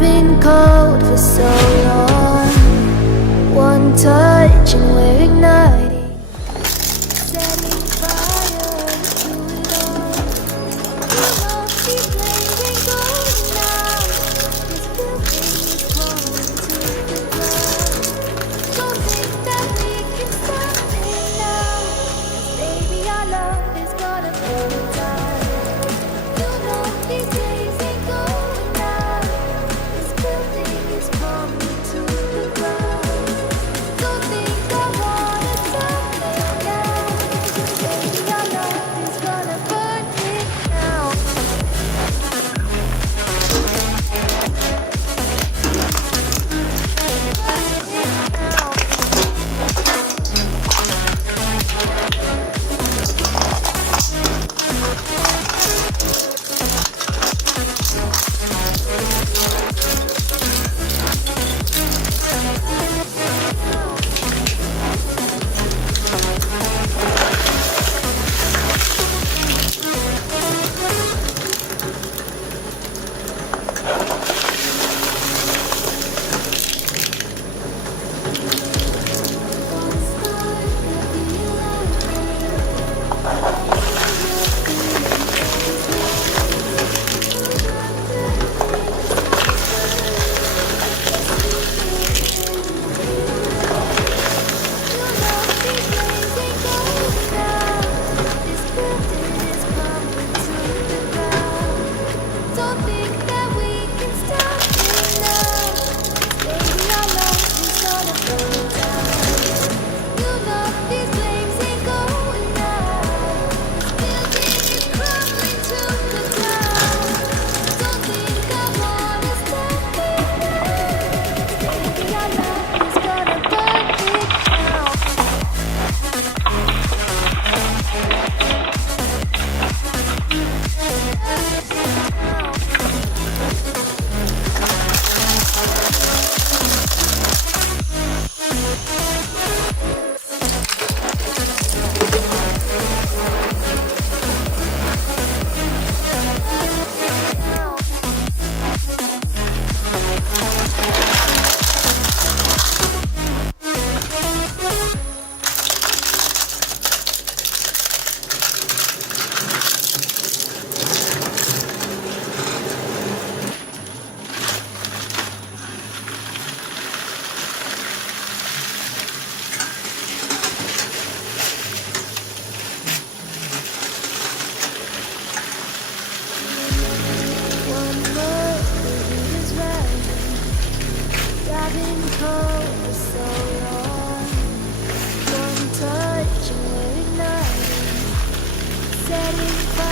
been cold for so long. One touch and we're igniting, setting fire to it all. You know these flames ain't going out. This building is falling to the ground. Don't think that we can stop it now, 'cause baby our love is gonna burn down. You know these days ain't going out. This building is coming to the ground. Don't think I wanna stop it now, 'cause baby our love is gonna burn it down. I've been cold for so long. One touch and we're igniting, setting fire.